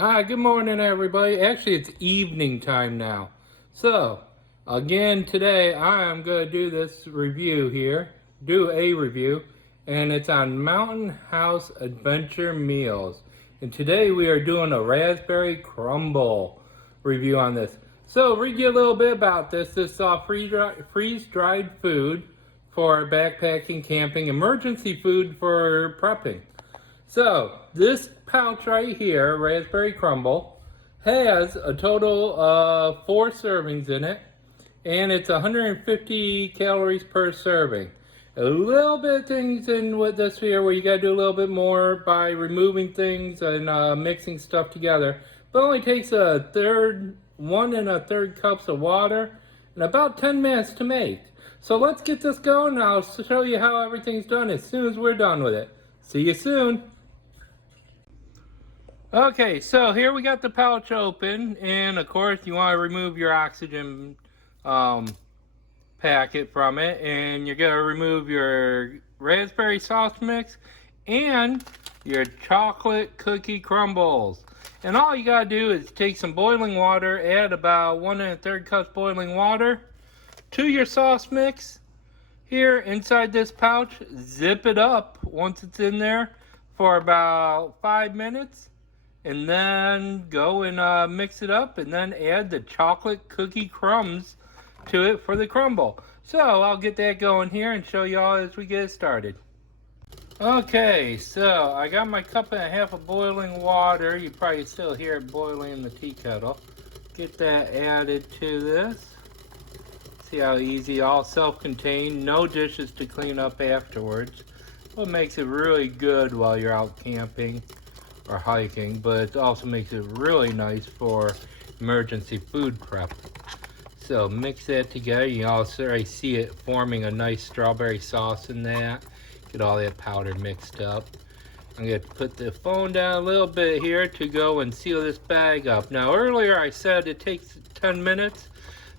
Hi, good morning, everybody. Actually, it's evening time now. So, again, today I am going to do this review here, and it's on Mountain House Adventure Meals. And today we are doing a raspberry crumble review on this. So, read you a little bit about this. This is freeze-dried food for backpacking, camping, emergency food for prepping. So, this pouch right here, Raspberry Crumble, has a total of 4 servings in it, and it's 150 calories per serving. A little bit of things in with this here where you gotta do a little bit more by removing things and mixing stuff together, but only takes 1 1/3 cups of water and about 10 minutes to make. So let's get this going, and I'll show you how everything's done as soon as we're done with it. See you soon. Okay, so here we got the pouch open, and of course you want to remove your oxygen packet from it, and you're going to remove your raspberry sauce mix and your chocolate cookie crumbles. And all you got to do is take some boiling water, add about 1 1/3 cups boiling water to your sauce mix here inside this pouch. Zip it up once it's in there for about 5 minutes. And then go and mix it up, and then add the chocolate cookie crumbs to it for the crumble. So I'll get that going here and show y'all as we get started. Okay, so I got my 1.5 cups of boiling water. You probably still hear it boiling in the tea kettle. Get that added to this. See how easy, all self-contained, no dishes to clean up afterwards. What makes it really good while you're out camping or hiking, but it also makes it really nice for emergency food prep. So mix that together. You also already see it forming a nice strawberry sauce in that. Get all that powder mixed up. I'm going to put the phone down a little bit here to go and seal this bag up. Now earlier I said it takes 10 minutes.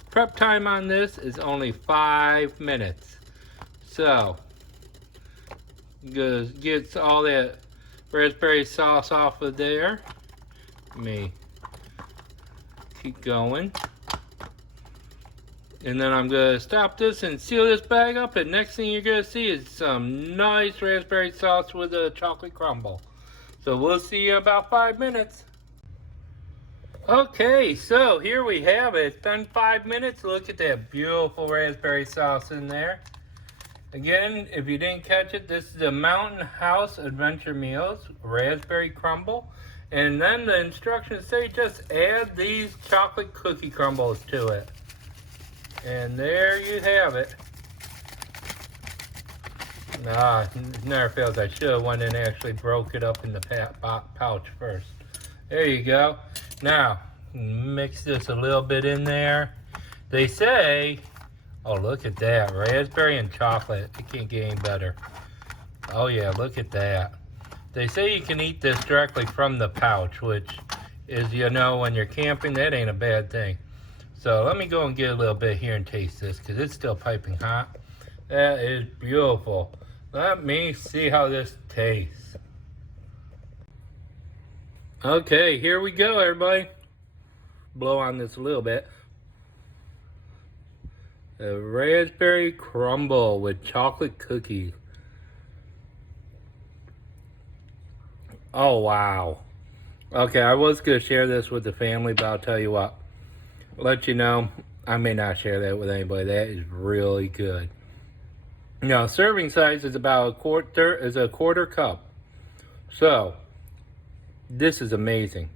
Prep time on this is only 5 minutes. So gets all that raspberry sauce off of there. Let me keep going. And then I'm going to stop this and seal this bag up, and next thing you're going to see is some nice raspberry sauce with a chocolate crumble. So we'll see you in about 5 minutes. Okay, so here we have it. It's been 5 minutes. Look at that beautiful raspberry sauce in there. Again, if you didn't catch it, this is the Mountain House Adventure Meals Raspberry Crumble. And then the instructions say just add these chocolate cookie crumbles to it. And there you have it. It never fails. I should have went and actually broke it up in the pouch first. There you go. Now, mix this a little bit in there. They say, oh, look at that. Raspberry and chocolate. It can't get any better. Oh, yeah, look at that. They say you can eat this directly from the pouch, which is, you know, when you're camping, that ain't a bad thing. So let me go and get a little bit here and taste this, because it's still piping hot. That is beautiful. Let me see how this tastes. Okay, here we go, everybody. Blow on this a little bit. A raspberry crumble with chocolate cookies. Oh, wow. Okay, I was going to share this with the family, but I'll tell you what. I'll let you know, I may not share that with anybody. That is really good. Now, serving size is about a quarter cup. So, this is amazing.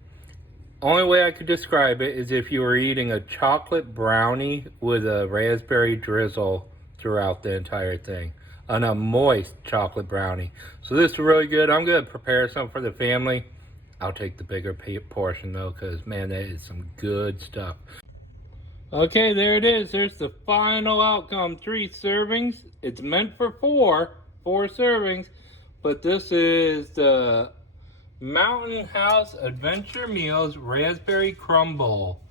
Only way I could describe it is if you were eating a chocolate brownie with a raspberry drizzle throughout the entire thing. On a moist chocolate brownie. So this is really good. I'm going to prepare some for the family. I'll take the bigger portion though, because man, that is some good stuff. Okay, there it is. There's the final outcome. 3 servings. It's meant for 4 servings. But this is the Mountain House Adventure Meals Raspberry Crumble.